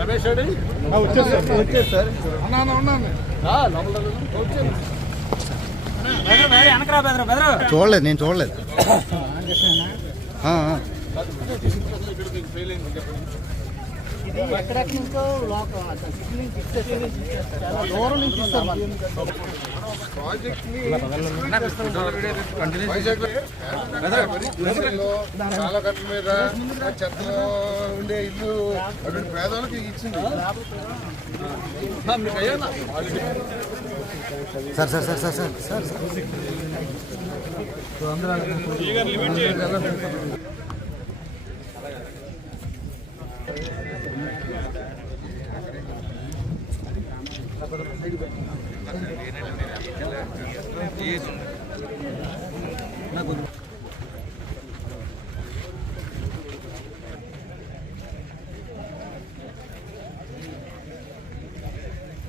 రమేష్ రెడ్డి వచ్చేది సార్ చూడలేదు, నేను చూడలేదు. ఇది ఎక్కడెక్కడి నుంచో చాలా దూరం నుంచి చాలా కట్ల మీద చెత్తలో ఉండే ఇల్లు అటువంటి పేదవాళ్ళకి ఇచ్చింది. Sir sir sir sir sir sir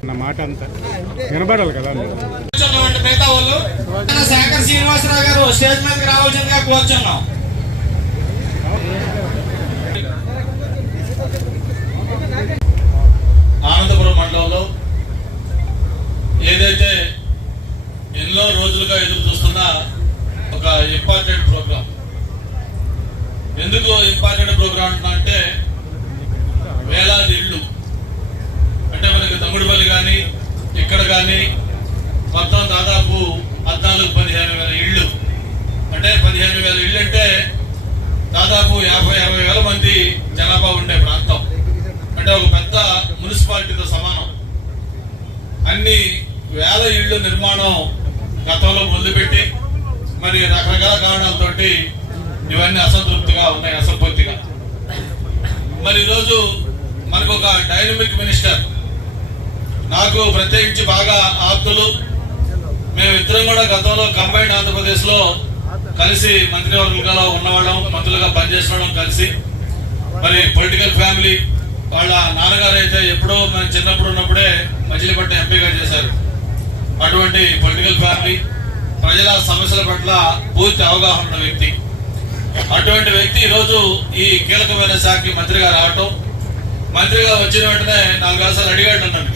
నా మాట అంతా వినబడాలి కదా. మిగతా వాళ్ళు శేఖర్ శ్రీనివాసరావు గారు స్టేజ్ మీదకి రావాల్సిందిగా కోరుచున్నాం. ఆనందపురం మండలంలో ఏదైతే ఎన్నో రోజులుగా ఎదురు చూస్తున్న ఒక ఇంపార్టెంట్ ప్రోగ్రాం. ఎందుకు ఇంపార్టెంట్ ప్రోగ్రాం అంటున్నా అంటే వేలాది ఇళ్ళు అంటే మనకి తమ్ముడిపల్లి కానీ ఇక్కడ కానీ మొత్తం దాదాపు 14-15,000 ఇళ్ళు. అంటే 15,000 ఇళ్ళు అంటే దాదాపు 50-60,000 మంది జనాభా ఉండే ప్రాంతం. అంటే ఒక పెద్ద మున్సిపాలిటీతో సమానం. అన్ని వేల ఇళ్ళు నిర్మాణం గతంలో మొదలుపెట్టి మరి రకరకాల కారణాలతోటి ఇవన్నీ అసంతృప్తిగా ఉన్నాయి, అసంపూర్తిగా. మరి ఈరోజు మనకు ఒక డైనమిక్ మినిస్టర్, నాకు ప్రత్యేకించి బాగా ఆప్తులు, మేమిద్దరం కూడా గతంలో కంబైన్డ్ ఆంధ్రప్రదేశ్ లో కలిసి మంత్రివర్గంలో ఉన్నవాళ్ళం, మంత్రులుగా పనిచేసిన కలిసి. మరి పొలిటికల్ ఫ్యామిలీ, వాళ్ళ నాన్నగారు అయితే ఎప్పుడో మనం చిన్నప్పుడు ఉన్నప్పుడే మజిలీపట్నం ఎంపీగా చేశారు. అటువంటి పొలిటికల్ ఫ్యామిలీ, ప్రజల సమస్యల పట్ల పూర్తి అవగాహన ఉన్న వ్యక్తి. అటువంటి వ్యక్తి ఈరోజు ఈ కీలకమైన శాఖకి మంత్రిగా రావటం, మంత్రిగా వచ్చిన వెంటనే 4 సార్లు అడిగాడు అన్నట్టు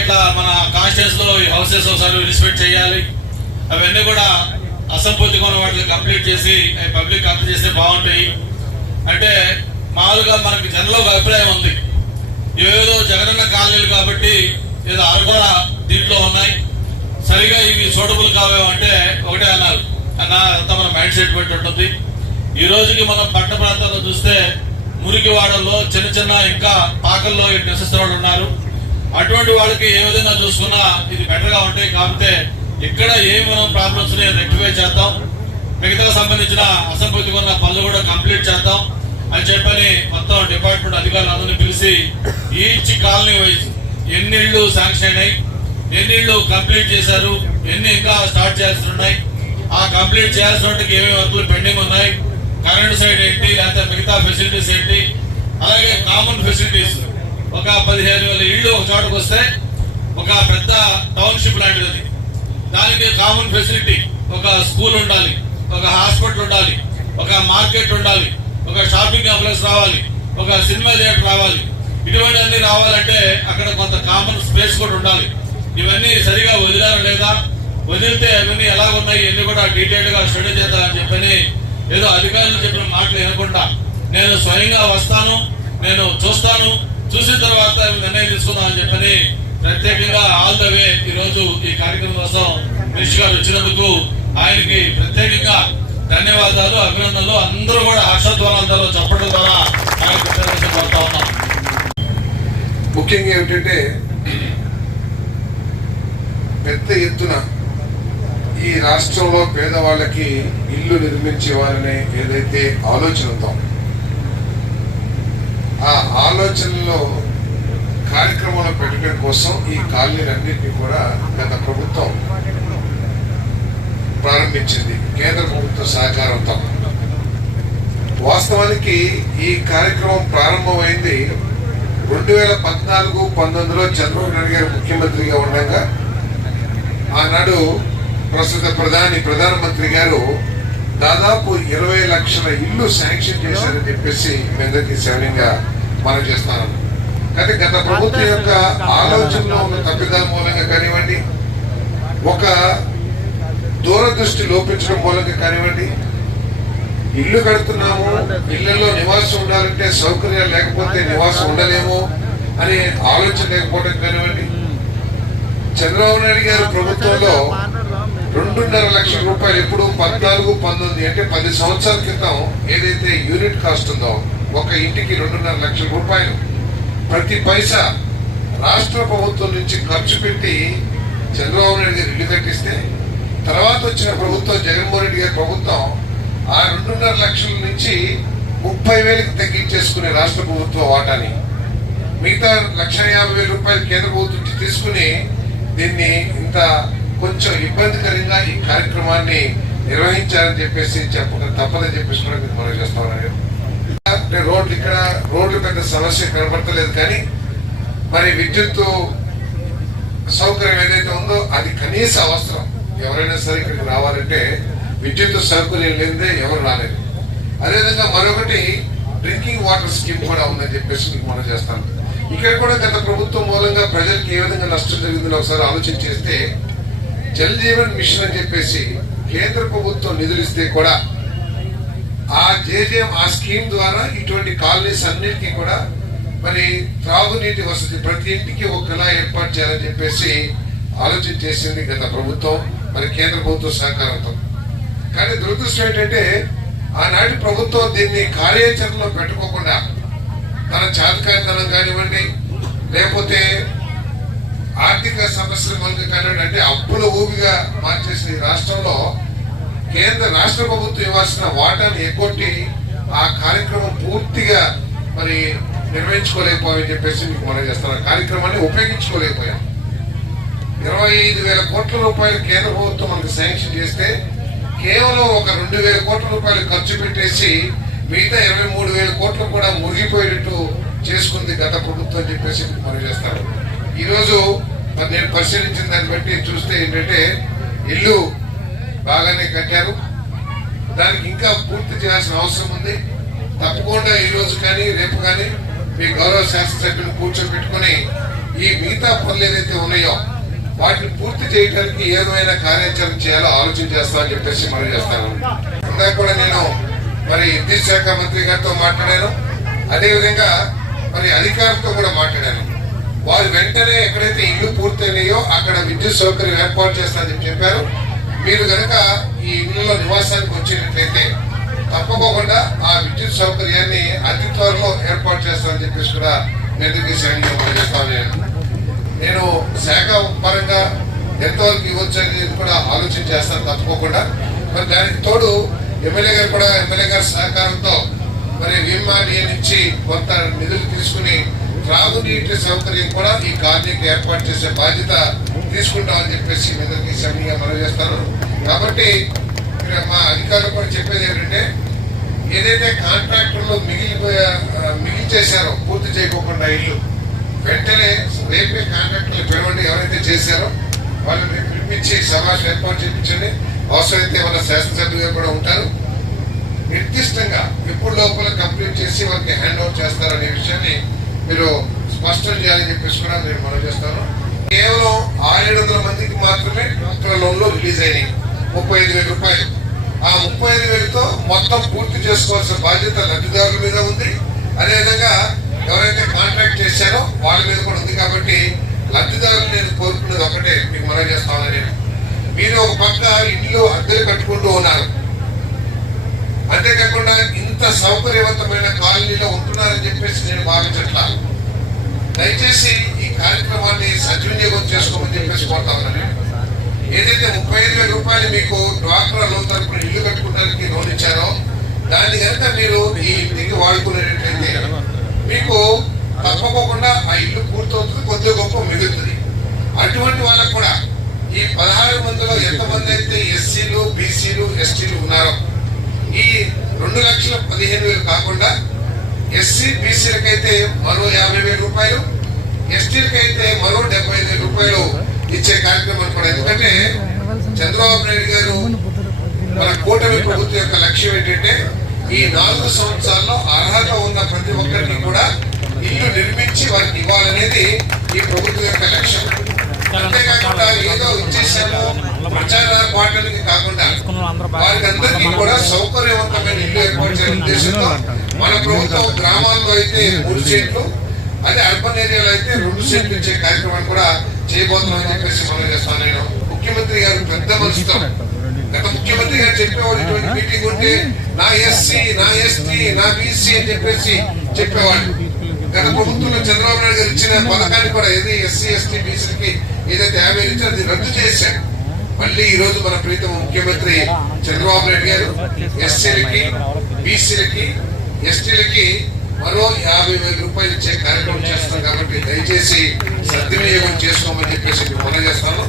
ఇట్లా మన కాన్స్టిట్యూన్స్ లో ఈ హౌసెస్ ఒకసారి రిస్పెక్ట్ చేయాలి, అవన్నీ కూడా అసంపూర్తిగా ఉన్న వాటిని కంప్లీట్ చేసి పబ్లిక్ అర్థం చేస్తే బాగుంటాయి అంటే, మామూలుగా మనకి జనంలో ఒక అభిప్రాయం ఉంది, ఏదో జగనన్న కాలనీలు కాబట్టి ఏదో అరకొర దీంట్లో ఉన్నాయి, సరిగా ఇవి సూటబుల్ కావేమంటే ఒకటే అన్నారు అన్న. అంతా మన మైండ్ సెట్ పెట్టి ఉంటుంది. ఈ రోజుకి మనం పట్టణ ప్రాంతాల్లో చూస్తే మురికి వాడల్లో చిన్న చిన్న ఇంకా పాకల్లో నివసిస్తున్న వాళ్ళు ఉన్నారు. అటువంటి వాళ్ళకి ఏ విధంగా చూసుకున్నా ఇది బెటర్ గా ఉంటాయి. కాకపోతే ఇక్కడ ఏమి మనం ప్రాబ్లమ్స్ రెక్టిఫై చేద్దాం, మిగతా సంబంధించిన అసంపూర్తిగా ఉన్న పనులు కూడా కంప్లీట్ చేద్దాం అని చెప్పని మొత్తం డిపార్ట్మెంట్ అధికారులందరినీ పిలిచి ఈచ్ కాలనీ వైజ్ ఎన్ని ఇళ్లు శాంక్షన్ అయినాయి, ఎన్ని ఇళ్లు కంప్లీట్ చేశారు, ఎన్ని ఇంకా స్టార్ట్ చేయాల్సి ఉన్నాయి, ఆ కంప్లీట్ చేయాల్సిన ఏమేమి వర్కులు పెండింగ్ ఉన్నాయి, కరెంట్ సైడ్ ఏంటి, లేకపోతే మిగతా ఫెసిలిటీస్ ఏంటి, అలాగే కామన్ ఫెసిలిటీస్. ఒక 15,000 ఇళ్లు ఒక చోటకు వస్తే ఒక పెద్ద టౌన్షిప్ లాంటిది. దానికి కామన్ ఫెసిలిటీ, ఒక స్కూల్ ఉండాలి, ఒక హాస్పిటల్ ఉండాలి, ఒక మార్కెట్ ఉండాలి, ఒక షాపింగ్ కాంప్లెక్స్ రావాలి, ఒక సినిమా థియేటర్ రావాలి. ఇటువంటి అన్ని రావాలంటే అక్కడ కొంత కామన్ స్పేస్ కూడా ఉండాలి. ఇవన్నీ సరిగా వదిలారా లేదా, వదిలితే అవన్నీ ఎలా ఉన్నాయి ఇవన్నీ కూడా డీటెయిల్ గా స్టడీ చేద్దామని చెప్పని ఏదో అధికారులు చెప్పిన మాటలు వినకుండా నేను స్వయంగా వస్తాను, నేను చూస్తాను, చూసిన తర్వాత నిర్ణయం తీసుకుందామని చెప్పని ప్రత్యేకంగా ఆల్ ద వే ఈ రోజు ఈ కార్యక్రమం కోసం మినిస్టర్ గారు వచ్చినందుకు ఆయనకి ప్రత్యేకంగా ధన్యవాదాలు, అభినందనలు. అందరూ కూడా హర్షధ్వానాలతో చెప్పడం ద్వారా ఆయనకు కోరుతా ఉన్నాం. ముఖ్యంగా ఏమిటంటే పెద్ద ఎత్తున ఈ రాష్ట్రంలో పేదవాళ్ళకి ఇల్లు నిర్మించేవారనే ఏదైతే ఆలోచన ఉందో ఆ ఆలోచనలో కార్యక్రమంలో పెట్టడం కోసం ఈ కాలనీలన్నింటినీ కూడా గత ప్రభుత్వం ప్రారంభించింది కేంద్ర ప్రభుత్వ సహకారంతో. వాస్తవానికి ఈ కార్యక్రమం ప్రారంభమైంది 2014-19లో చంద్రబాబు నాయుడు గారు ముఖ్యమంత్రిగా ఉండగా ఆనాడు ప్రస్తుత ప్రధానమంత్రి గారు దాదాపు 20 లక్షల ఇల్లు శాంక్షన్ చేశారని చెప్పేసి మీ అందరికీ సవినయంగా మనం చేస్తున్నాం. కానీ గత ప్రభుత్వం యొక్క ఆలోచనలో ఉన్న తప్పిదాల మూలంగా కానివ్వండి, ఒక దూరదృష్టి లోపించడం మూలంగా కానివ్వండి, ఇల్లు కడుతున్నాము, ఇళ్లలో నివాసం ఉండాలంటే సౌకర్యాలు లేకపోతే నివాసం ఉండలేము అనే ఆలోచన లేకపోవడం కానివ్వండి, చంద్రబాబు నాయుడు గారి ప్రభుత్వంలో 2.5 లక్షల రూపాయలు ఎప్పుడు 14-19 అంటే 10 సంవత్సరాల క్రితం ఏదైతే యూనిట్ కాస్ట్ ఉందో ఒక ఇంటికి 2.5 లక్షల రూపాయలు ప్రతి పైసా రాష్ట్ర ప్రభుత్వం నుంచి ఖర్చు పెట్టి చంద్రబాబు నాయుడు గారు ఇల్లు కట్టిస్తే, తర్వాత వచ్చిన ప్రభుత్వం జగన్మోహన్ రెడ్డి గారి ప్రభుత్వం ఆ 2.5 లక్షల నుంచి 30,000కి తగ్గించేసుకునే రాష్ట్ర ప్రభుత్వ వాటాని మిగతా 1,50,000 రూపాయలు కేంద్ర ప్రభుత్వం నుంచి తీసుకుని దీన్ని ఇంత కొంచెం ఇబ్బందికరంగా ఈ కార్యక్రమాన్ని నిర్వహించాలని చెప్పేసి చెప్పక తప్పదని చెప్పేసి కూడా మీరు మనం చేస్తా ఉన్నారు. రోడ్లు పెద్ద సమస్య కనబడతలేదు, కానీ మరి విద్యుత్ సౌకర్యం ఏదైతే ఉందో అది కనీస అవసరం. ఎవరైనా సరే ఇక్కడికి రావాలంటే విద్యుత్ సౌకర్యం లేదే ఎవరు రాలేదు. అదేవిధంగా మరొకటి డ్రింకింగ్ వాటర్ స్కీమ్ కూడా ఉందని చెప్పేసి మీకు మనం చేస్తాం. ఇక్కడ కూడా గత ప్రభుత్వం మూలంగా ప్రజలకు ఏ విధంగా నష్టం జరిగిందో ఒకసారి ఆలోచన చేస్తే, జల్ జీవన్ మిషన్ అని చెప్పేసి కేంద్ర ప్రభుత్వం నిధులు ఇస్తే కూడా ఆ జేజేఎం ఆ స్కీమ్ ద్వారా ఇటువంటి కాలనీస్ అన్నిటికీ కూడా మరి త్రాగునీటి వసతి ప్రతి ఇంటికి ఒకలా ఏర్పాటు చేయాలని చెప్పేసి ఆలోచన చేసింది గత ప్రభుత్వం, మరి కేంద్ర ప్రభుత్వ సహకారంతో. కానీ దురదృష్టం ఏంటంటే ఆనాటి ప్రభుత్వం దీన్ని కార్యాచరణలో పెట్టుకోకుండా తన చాతకారితనం కానివ్వండి, లేకపోతే ఆర్థిక సమస్యల మూలంగా కానివ్వండి, అంటే అప్పుల ఊబిగా మార్చేసిన ఈ రాష్ట్రంలో రాష్ట్ర ప్రభుత్వం ఇవ్వాల్సిన వాటాను ఎగ్గొట్టి ఆ కార్యక్రమం పూర్తిగా మరి నిర్వహించుకోలేకపోయామని చెప్పేసి మీకు మనం చేస్తాం. కార్యక్రమాన్ని ఉపయోగించుకోలేకపోయాం. 25,000 కోట్ల రూపాయలు కేంద్ర ప్రభుత్వం మనకు శాంక్షన్ చేస్తే కేవలం ఒక 2,000 కోట్ల రూపాయలు ఖర్చు పెట్టేసి మిగతా 23,000 కోట్లు కూడా మురిగిపోయేటట్టు చేసుకుంది గత ప్రభుత్వం అని చెప్పేసి మనం చేస్తాం. ఈరోజు మరి నేను పరిశీలించిన దాన్ని బట్టి చూస్తే ఏంటంటే ఇల్లు బాగానే కట్టారు, దానికి ఇంకా పూర్తి చేయాల్సిన అవసరం ఉంది. తప్పకుండా ఈ రోజు కానీ రేపు కానీ మీ గౌరవ శాసనసభ్యులు కూర్చోబెట్టుకుని ఈ మిగతా పనులు ఏదైతే ఉన్నాయో వాటిని పూర్తి చేయడానికి ఏదైనా కార్యాచరణ చేయాలో ఆలోచన చేస్తామని చెప్పేసి మనం చేస్తాను. ఇందాక కూడా నేను మరి విద్యుత్ శాఖ మంత్రి గారితో మాట్లాడాను, అదేవిధంగా మరి అధికారులతో కూడా మాట్లాడాను. వారు వెంటనే ఎక్కడైతే ఇల్లు పూర్తయినాయో అక్కడ విద్యుత్ సౌకర్యం ఏర్పాటు చేస్తారని చెప్పారు. మీరు కనుక ఈ ఇళ్లలో నివాసానికి వచ్చినట్లయితే తప్పకుండా ఆ విద్యుత్ సౌకర్యాన్ని అతి త్వరలో ఏర్పాటు చేస్తానని చెప్పేసి కూడా నేను శాఖ పరంగా ఎంతవరకు ఇవ్వచ్చు అనేది కూడా ఆలోచన చేస్తాను తప్పకుండా. మరి దానికి తోడు ఎమ్మెల్యే గారి సహకారంతో మరి విమాని నుంచి కొంత నిధులు తీసుకుని త్రాగునీటి సౌకర్యం కూడా ఈ కాలనీకి ఏర్పాటు చేసే బాధ్యత తీసుకుంటామని చెప్పేసి మీదకి సమయంగా మనం చేస్తాను. కాబట్టి మా అధికారులు కూడా చెప్పేది ఏంటంటే ఏదైతే కాంట్రాక్టర్లు మిగిల్చేశారో పూర్తి చేయకోకుండా ఇల్లు వెంటనే రేపే కాంట్రాక్టర్లు పిలవండి. ఎవరైతే చేశారో వాళ్ళని పిలిపించి సమావేశం ఏర్పాటు చేయించండి. అవసరమైతే వాళ్ళ శాసనసభ్యులుగా కూడా ఉంటారు. నిర్దిష్టంగా ఎప్పుడు లోపల కంప్లీట్ చేసి వాళ్ళకి హ్యాండ్ ఓవర్ చేస్తారనే విషయాన్ని మీరు స్పష్టం చేయాలని చెప్పేసి కూడా నేను మనం చేస్తాను. కేవలం 700 మందికి మాత్రమే లోన్లో రిలీజ్ అయినాయి 35,000 రూపాయలు. ఆ 35,000తో మొత్తం పూర్తి చేసుకోవాల్సిన బాధ్యత లబ్ధిదారుల మీద ఉంది. అదేవిధంగా ఎవరైతే కాంట్రాక్ట్ చేశారో వాళ్ళ మీద కూడా ఉంది. కాబట్టి లబ్ధిదారులు నేను కోరుకున్నది ఒకటే మీకు మనం చేస్తామని, మీరు ఒక పక్క ఇల్లు అద్దెలు కట్టుకుంటూ ఉన్నారు, అంతేకాకుండా ఇంత సౌకర్యవంతమైన కాలనీలో ఉంటున్నారని చెప్పేసి నేను భావించట్లా. దయచేసి ఈ కార్యక్రమాన్ని సద్వినియోగం చేసుకోమని చెప్పేసి కోరుతా ఉన్నాను. ఏదైతే 35,000 రూపాయలు మీకు డ్వాక్రా లోన్ తరపున ఇల్లు కట్టుకోవడానికి లోన్ ఇచ్చారో దాన్ని కనుక మీరు ఈ ఇంటికి వాడుకునేటట్లయితే మీకు తప్పకోకుండా ఆ ఇల్లు పూర్తవుతుంది, కొద్దిగా గొప్ప మిగులుతుంది. అటువంటి వాళ్ళకు కూడా ఈ 16 మందిలో ఎంతమంది అయితే ఎస్సీలు, బీసీలు, ఎస్టీలు ఉన్నారో ఈ 2,15,000 కాకుండా ఎస్సీ, బీసీలకైతే మరో 50,000 రూపాయలు, ఎస్టీలకైతే మరో 75,000 రూపాయలు ఇచ్చే కార్యక్రమం కూడా. ఎందుకంటే చంద్రబాబు నాయుడు గారు మన కూటమి ప్రభుత్వం యొక్క లక్ష్యం ఏంటంటే ఈ 4 సంవత్సరాల్లో అర్హత ఉన్న ప్రతి ఒక్కరికి కూడా ఇల్లు నిర్మించి వారికి ఇవ్వాలనేది ఈ ప్రభుత్వం యొక్క లక్ష్యం. అంతేకాకుండా ఏదో ఇచ్చేసాము ప్రచారాల పాటలకి కాకుండా వారికి అందరికీ కూడా సౌకర్యవంతమైన ఇల్లు ఏర్పాటు చేయాలనే ఉద్దేశంతో మన ప్రభుత్వం గ్రామాల్లో అయితే 3 సెంట్లు, అదే అర్బన్ ఏరియాలో అయితే 2 సెంట్లు ఇచ్చే కార్యక్రమాన్ని కూడా చేయబోతున్నామని చెప్పేసి మనం చేస్తాను. నేను ముఖ్యమంత్రి గారు పెద్ద మనసుతో, గత ముఖ్యమంత్రి గారు చెప్పేవాడు ఇటువంటి మీటింగ్ ఉంటే నా ఎస్సీ, నా ఎస్టీ, నా బీసీ అని చెప్పేసి చెప్పేవాడు. గత ప్రభుత్వంలో చంద్రబాబు నాయుడు గారు ఇచ్చిన పథకాన్ని కూడా ఏది ఎస్సీ, ఎస్టీ, బీసీలకి ఏదైతే 50 ఇచ్చారో అది రద్దు చేశారు. మళ్ళీ ఈ రోజు మన ప్రీతమ ముఖ్యమంత్రి చంద్రబాబు నాయుడు గారు ఎస్సీలకి, బీసీలకి, ఎస్టీలకి మరో 50,000 రూపాయలు ఇచ్చే కార్యక్రమం చేస్తున్నారు. కాబట్టి దయచేసి సద్వినియోగం చేసుకోమని చెప్పేసి మనం చేస్తాను.